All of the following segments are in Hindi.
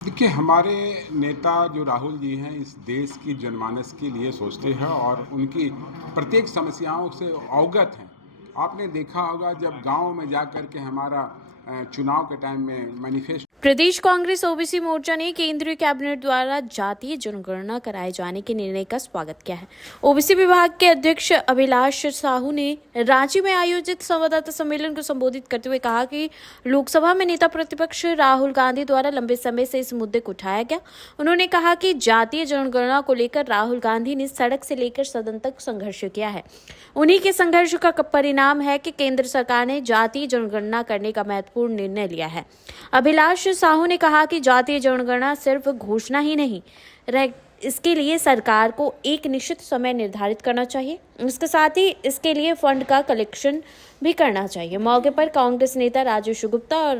देखिए, हमारे नेता जो राहुल जी हैं, इस देश की जनमानस के लिए सोचते हैं और उनकी प्रत्येक समस्याओं से अवगत हैं। आपने देखा होगा जब गाँव में जाकर के हमारा चुनाव के टाइम में मैनिफेस्टो प्रदेश कांग्रेस ओबीसी मोर्चा ने केंद्रीय कैबिनेट द्वारा जातीय जनगणना कराए जाने के निर्णय का स्वागत किया है। ओबीसी विभाग के अध्यक्ष अभिलाष साहू ने रांची में आयोजित संवाददाता सम्मेलन को संबोधित करते हुए कहा कि लोकसभा में नेता प्रतिपक्ष राहुल गांधी द्वारा लंबे समय से इस मुद्दे को उठाया गया। उन्होंने कहा कि जातीय जनगणना को लेकर राहुल गांधी ने सड़क से लेकर सदन तक संघर्ष किया है। उन्हीं के संघर्ष का परिणाम है कि केंद्र सरकार ने जातीय जनगणना करने का महत्वपूर्ण निर्णय लिया है। अभिलाष साहू ने कहा कि जातीय जनगणना सिर्फ घोषणा ही नहीं रह, इसके लिए सरकार को एक निश्चित समय निर्धारित करना चाहिए। इसके साथ ही इसके लिए फंड का कलेक्शन भी करना चाहिए। मौके पर कांग्रेस नेता राजेश गुप्ता और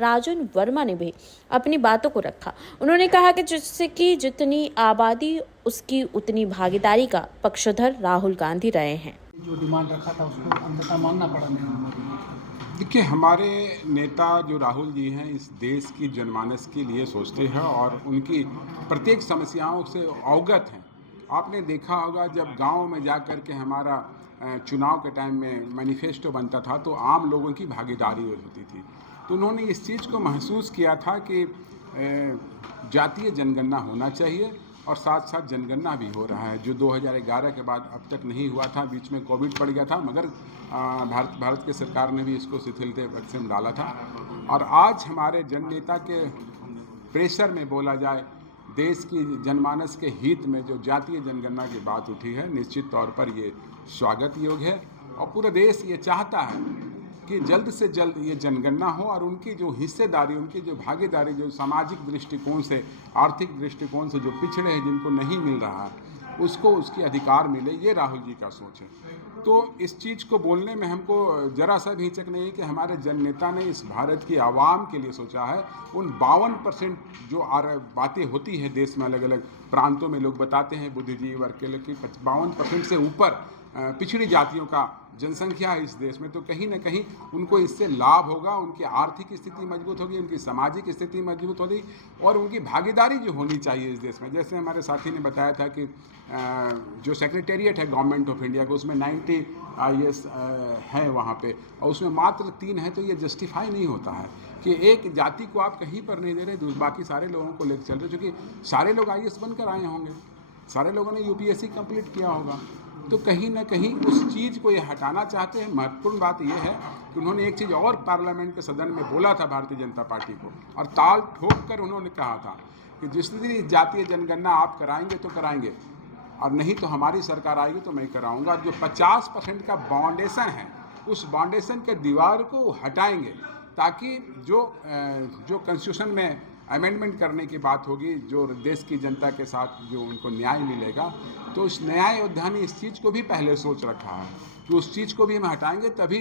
राजन वर्मा ने भी अपनी बातों को रखा। उन्होंने कहा कि जिससे कि जितनी आबादी उसकी उतनी भागीदारी का पक्षधर राहुल गांधी रहे हैं। जो डिमांड रखा था उसको अंततः मानना पड़ा नरेंद्र मोदी को। देखिए, हमारे नेता जो राहुल जी हैं, इस देश की जनमानस के लिए सोचते हैं और उनकी प्रत्येक समस्याओं से अवगत हैं। आपने देखा होगा जब गाँव में जाकर के हमारा चुनाव के टाइम में मैनिफेस्टो बनता था तो आम लोगों की भागीदारी होती थी। तो उन्होंने इस चीज़ को महसूस किया था कि जातीय जनगणना होना चाहिए और साथ साथ जनगणना भी हो रहा है, जो 2011 के बाद अब तक नहीं हुआ था। बीच में कोविड पड़ गया था, मगर भारत की सरकार ने भी इसको शिथिलता बक्से में डाला था। और आज हमारे जन नेता के प्रेशर में बोला जाए, देश की जनमानस के हित में जो जातीय जनगणना की बात उठी है, निश्चित तौर पर ये स्वागत योग्य है। और पूरा देश ये चाहता है कि जल्द से जल्द ये जनगणना हो और उनकी जो हिस्सेदारी, उनकी जो भागीदारी, जो सामाजिक दृष्टिकोण से, आर्थिक दृष्टिकोण से जो पिछड़े हैं, जिनको नहीं मिल रहा है, उसको उसके अधिकार मिले, ये राहुल जी का सोच है। तो इस चीज़ को बोलने में हमको ज़रा सा भी हिचक नहीं है कि हमारे जन नेता ने इस भारत की आवाम के लिए सोचा है। उन 52% जो बातें होती हैं देश में, अलग अलग प्रांतों में लोग बताते हैं, बुद्धिजीवी वर्ग के लोग की 52% से ऊपर पिछड़ी जातियों का जनसंख्या है इस देश में। तो कहीं ना कहीं उनको इससे लाभ होगा, उनकी आर्थिक स्थिति मजबूत होगी, उनकी सामाजिक स्थिति मजबूत होगी और उनकी भागीदारी जो होनी चाहिए इस देश में। जैसे हमारे साथी ने बताया था कि जो सेक्रेटेरिएट है गवर्नमेंट ऑफ इंडिया को, उसमें 90 IAS है वहाँ पे, और उसमें मात्र 3 है। तो ये जस्टिफाई नहीं होता है कि एक जाति को आप कहीं पर नहीं दे रहे, बाकी सारे लोगों को लेकर चल रहे, क्योंकि सारे लोग IAS बनकर आए होंगे, सारे लोगों ने UPSC कंप्लीट किया होगा। तो कहीं ना कहीं उस चीज़ को ये हटाना चाहते हैं। महत्वपूर्ण बात यह है कि उन्होंने एक चीज़ और पार्लियामेंट के सदन में बोला था भारतीय जनता पार्टी को, और ताल ठोक कर उन्होंने कहा था कि जिस दिन जातीय जनगणना आप कराएंगे तो कराएंगे, और नहीं तो हमारी सरकार आएगी तो मैं कराऊंगा। जो 50% का बाउंडेशन है, उस बाउंडेशन के दीवार को हटाएंगे, ताकि जो कॉन्स्टिट्यूशन में अमेंडमेंट करने की बात होगी, जो देश की जनता के साथ जो उनको न्याय मिलेगा, तो उस न्याय योद्धा ने इस चीज़ को भी पहले सोच रखा है कि उस चीज़ को भी हम हटाएंगे, तभी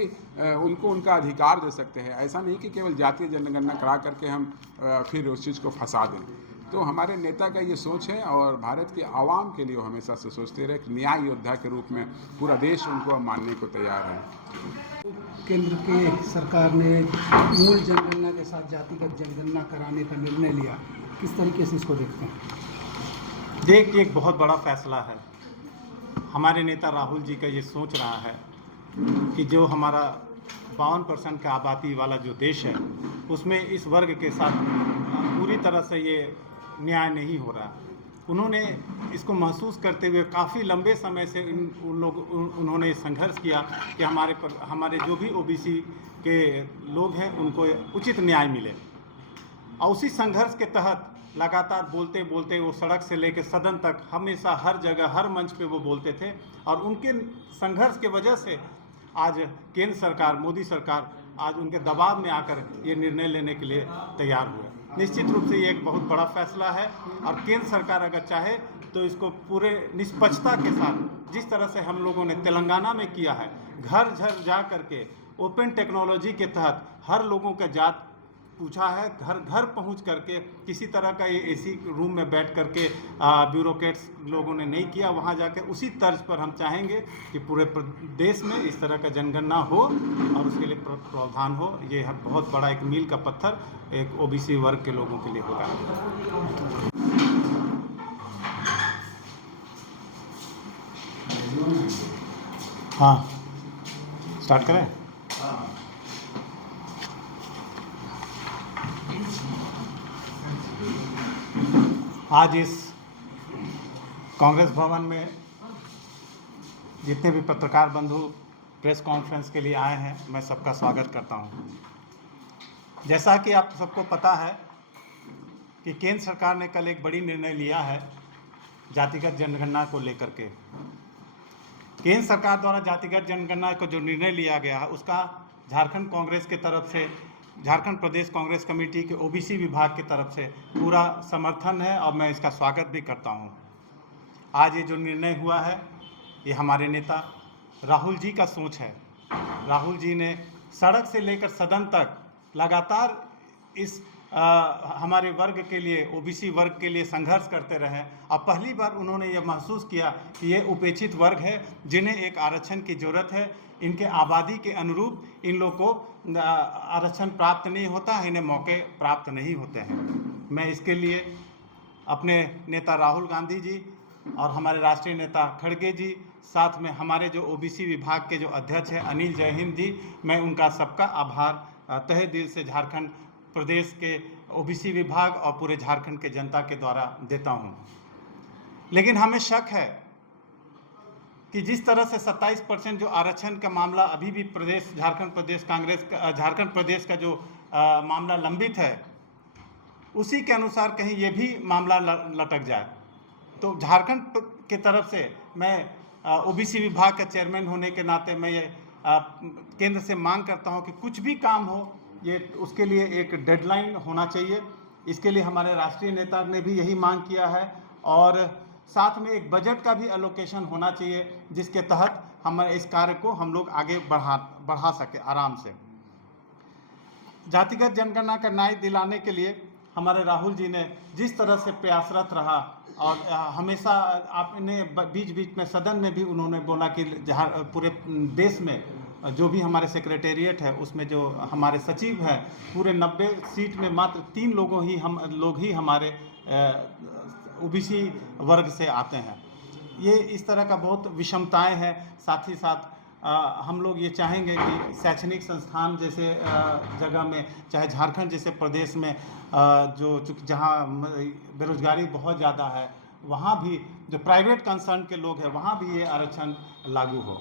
उनको उनका अधिकार दे सकते हैं। ऐसा नहीं कि केवल जातीय जनगणना करा करके हम फिर उस चीज़ को फंसा दें। तो हमारे नेता का ये सोच है और भारत के आवाम के लिए वो हमेशा से सोचते रहे कि न्याय योद्धा के रूप में पूरा देश उनको मानने को तैयार है। केंद्र की सरकार ने मूल जनगणना के साथ जातिगत जनगणना कराने का निर्णय लिया, किस तरीके से इसको देखते हैं? देख, एक बहुत बड़ा फैसला है। हमारे नेता राहुल जी का ये सोच रहा है कि जो हमारा 52% का आबादी वाला जो देश है, उसमें इस वर्ग के साथ पूरी तरह से ये न्याय नहीं हो रहा। उन्होंने इसको महसूस करते हुए काफ़ी लंबे समय से उन्होंने संघर्ष किया कि हमारे जो भी OBC के लोग हैं उनको उचित न्याय मिले, और उसी संघर्ष के तहत लगातार बोलते बोलते वो सड़क से लेकर सदन तक हमेशा हर जगह हर मंच पे वो बोलते थे। और उनके संघर्ष के वजह से आज केंद्र सरकार, मोदी सरकार आज उनके दबाव में आकर ये निर्णय लेने के लिए तैयार हुए। निश्चित रूप से ये एक बहुत बड़ा फैसला है, और केंद्र सरकार अगर चाहे तो इसको पूरे निष्पक्षता के साथ, जिस तरह से हम लोगों ने तेलंगाना में किया है, घर घर जा करके ओपन टेक्नोलॉजी के तहत हर लोगों का जात पूछा है, घर घर पहुंच करके। किसी तरह का ये एसी रूम में बैठ करके ब्यूरोक्रेट्स लोगों ने नहीं किया। वहां जाके उसी तर्ज पर हम चाहेंगे कि पूरे देश में इस तरह का जनगणना हो और उसके लिए प्रावधान हो। ये बहुत बड़ा एक मील का पत्थर एक ओबीसी वर्ग के लोगों के लिए होगा। हाँ, स्टार्ट करें। आज इस कांग्रेस भवन में जितने भी पत्रकार बंधु प्रेस कॉन्फ्रेंस के लिए आए हैं, मैं सबका स्वागत करता हूं। जैसा कि आप सबको पता है कि केंद्र सरकार ने कल एक बड़ी निर्णय लिया है जातिगत जनगणना को लेकर के। केंद्र सरकार द्वारा जातिगत जनगणना को जो निर्णय लिया गया है उसका झारखंड कांग्रेस के तरफ से, झारखंड प्रदेश कांग्रेस कमेटी के ओबीसी विभाग की तरफ से पूरा समर्थन है और मैं इसका स्वागत भी करता हूं। आज ये जो निर्णय हुआ है ये हमारे नेता राहुल जी का सोच है। राहुल जी ने सड़क से लेकर सदन तक लगातार इस हमारे वर्ग के लिए, ओबीसी वर्ग के लिए संघर्ष करते रहे। और पहली बार उन्होंने ये महसूस किया कि ये उपेक्षित वर्ग है जिन्हें एक आरक्षण की ज़रूरत है। इनके आबादी के अनुरूप इन लोग को आरक्षण प्राप्त नहीं होता है, इन्हें मौके प्राप्त नहीं होते हैं। मैं इसके लिए अपने नेता राहुल गांधी जी और हमारे राष्ट्रीय नेता खड़गे जी, साथ में हमारे जो ओबीसी विभाग के जो अध्यक्ष हैं अनिल जयहिंद जी, मैं उनका सबका आभार तहे दिल से झारखंड प्रदेश के ओबीसी विभाग और पूरे झारखंड के जनता के द्वारा देता हूं। लेकिन हमें शक है कि जिस तरह से 27% जो आरक्षण का मामला अभी भी झारखंड प्रदेश का जो मामला लंबित है, उसी के अनुसार कहीं ये भी मामला लटक जाए। तो झारखंड की तरफ से मैं ओबीसी विभाग का चेयरमैन होने के नाते मैं ये केंद्र से मांग करता हूं कि कुछ भी काम हो ये उसके लिए एक डेडलाइन होना चाहिए। इसके लिए हमारे राष्ट्रीय नेता ने भी यही मांग किया है और साथ में एक बजट का भी एलोकेशन होना चाहिए जिसके तहत हम इस कार्य को हम लोग आगे बढ़ा सके आराम से। जातिगत जनगणना का न्याय दिलाने के लिए हमारे राहुल जी ने जिस तरह से प्रयासरत रहा और हमेशा आपने बीच बीच में सदन में भी उन्होंने बोला कि जहाँ पूरे देश में जो भी हमारे सेक्रेटेरिएट है उसमें जो हमारे सचिव हैं, पूरे 90 सीट में मात्र 3 लोग ही हमारे ओबीसी वर्ग से आते हैं। ये इस तरह का बहुत विषमताएं हैं। साथ ही साथ हम लोग ये चाहेंगे कि शैक्षणिक संस्थान जैसे जगह में, चाहे झारखंड जैसे प्रदेश में जहाँ बेरोजगारी बहुत ज़्यादा है, वहाँ भी जो प्राइवेट कंसर्न के लोग हैं वहाँ भी ये आरक्षण लागू हो।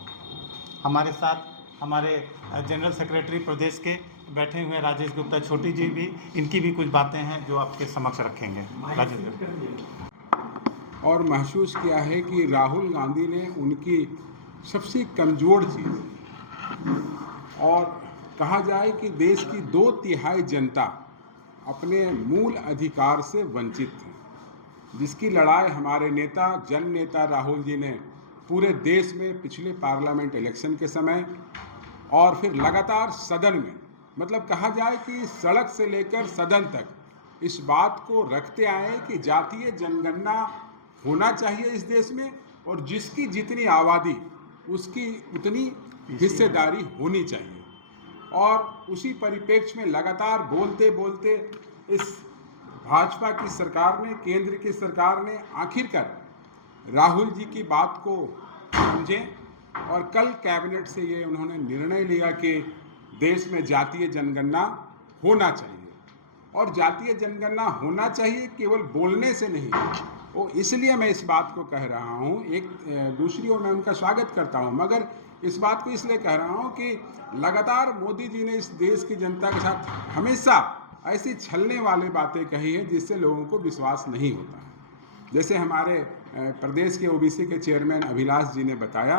हमारे साथ हमारे जनरल सेक्रेटरी प्रदेश के बैठे हुए राजेश गुप्ता छोटी जी भी, इनकी भी कुछ बातें हैं जो आपके समक्ष रखेंगे। राजेश और महसूस किया है कि राहुल गांधी ने उनकी सबसे कमज़ोर चीज़, और कहा जाए कि देश की 2/3 जनता अपने मूल अधिकार से वंचित है, जिसकी लड़ाई हमारे नेता जन नेता राहुल जी ने पूरे देश में पिछले पार्लियामेंट इलेक्शन के समय और फिर लगातार सदन में, मतलब कहा जाए कि सड़क से लेकर सदन तक इस बात को रखते आए कि जातीय जनगणना होना चाहिए इस देश में और जिसकी जितनी आबादी उसकी उतनी हिस्सेदारी होनी चाहिए। और उसी परिप्रेक्ष्य में लगातार बोलते बोलते इस भाजपा की सरकार ने, केंद्र की सरकार ने आखिरकार राहुल जी की बात को समझे और कल कैबिनेट से ये उन्होंने निर्णय लिया कि देश में जातीय जनगणना होना चाहिए। और जातीय जनगणना होना चाहिए केवल बोलने से नहीं, वो इसलिए मैं इस बात को कह रहा हूँ। एक दूसरी ओर मैं उनका स्वागत करता हूँ, मगर इस बात को इसलिए कह रहा हूँ कि लगातार मोदी जी ने इस देश की जनता के साथ हमेशा ऐसी छलने वाली बातें कही है जिससे लोगों को विश्वास नहीं होता है। जैसे हमारे प्रदेश के ओबीसी के चेयरमैन अभिलाष जी ने बताया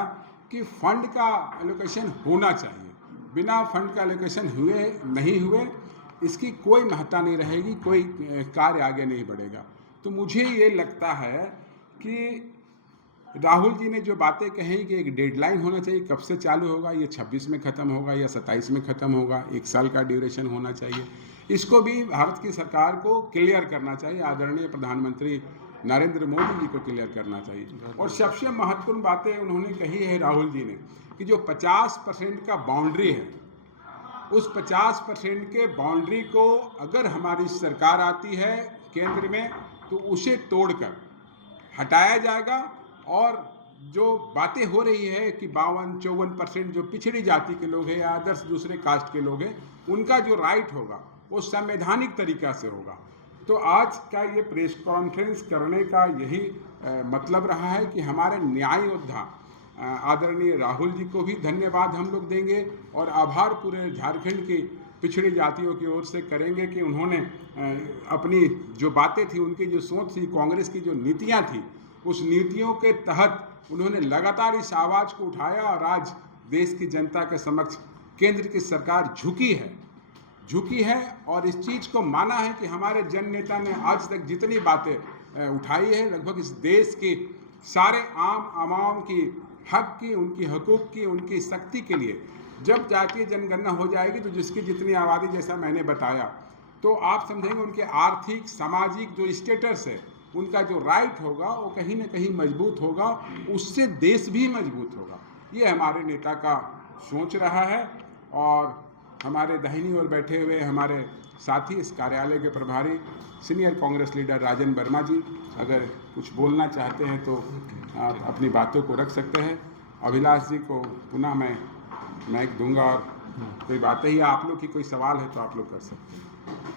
कि फंड का एलोकेशन होना चाहिए, बिना फंड का एलोकेशन हुए नहीं हुए इसकी कोई महत्ता नहीं रहेगी, कोई कार्य आगे नहीं बढ़ेगा। तो मुझे ये लगता है कि राहुल जी ने जो बातें कही कि एक डेडलाइन होना चाहिए, कब से चालू होगा, ये 26 में ख़त्म होगा या 27 में ख़त्म होगा, 1 साल का ड्यूरेशन होना चाहिए, इसको भी भारत की सरकार को क्लियर करना चाहिए, आदरणीय प्रधानमंत्री नरेंद्र मोदी जी को क्लियर करना चाहिए। और सबसे महत्वपूर्ण बातें उन्होंने कही है राहुल जी ने कि जो 50% का बाउंड्री है, उस 50% के बाउंड्री को अगर हमारी सरकार आती है केंद्र में तो उसे तोड़कर हटाया जाएगा। और जो बातें हो रही है कि 52-54% जो पिछड़ी जाति के लोग हैं या अदर्स दूसरे कास्ट के लोग हैं, उनका जो राइट होगा वो संवैधानिक तरीका से होगा। तो आज का ये प्रेस कॉन्फ्रेंस करने का यही मतलब रहा है कि हमारे न्याय योद्धा आदरणीय राहुल जी को भी धन्यवाद हम लोग देंगे और आभार पूरे झारखंड की पिछड़ी जातियों की ओर से करेंगे कि उन्होंने अपनी जो बातें थी, उनकी जो सोच थी, कांग्रेस की जो नीतियां थी, उस नीतियों के तहत उन्होंने लगातार इस आवाज़ को उठाया और आज देश की जनता के समक्ष केंद्र की सरकार झुकी है और इस चीज़ को माना है कि हमारे जन नेता ने आज तक जितनी बातें उठाई है, लगभग इस देश के सारे आवाम की हक की, उनकी हकूक़ की, उनकी शक्ति के लिए जब जातीय जनगणना हो जाएगी तो जिसकी जितनी आबादी, जैसा मैंने बताया, तो आप समझेंगे उनके आर्थिक सामाजिक जो स्टेटस है, उनका जो राइट होगा वो कहीं ना कहीं मजबूत होगा, उससे देश भी मजबूत होगा। ये हमारे नेता का सोच रहा है। और हमारे दाहिनी ओर बैठे हुए हमारे साथी इस कार्यालय के प्रभारी सीनियर कांग्रेस लीडर राजन वर्मा जी अगर कुछ बोलना चाहते हैं तो आप अपनी बातों को रख सकते हैं। अभिलाष जी को पुनः मैं माइक दूंगा और कोई बातें ही आप लोग की कोई सवाल है तो आप लोग कर सकते हैं।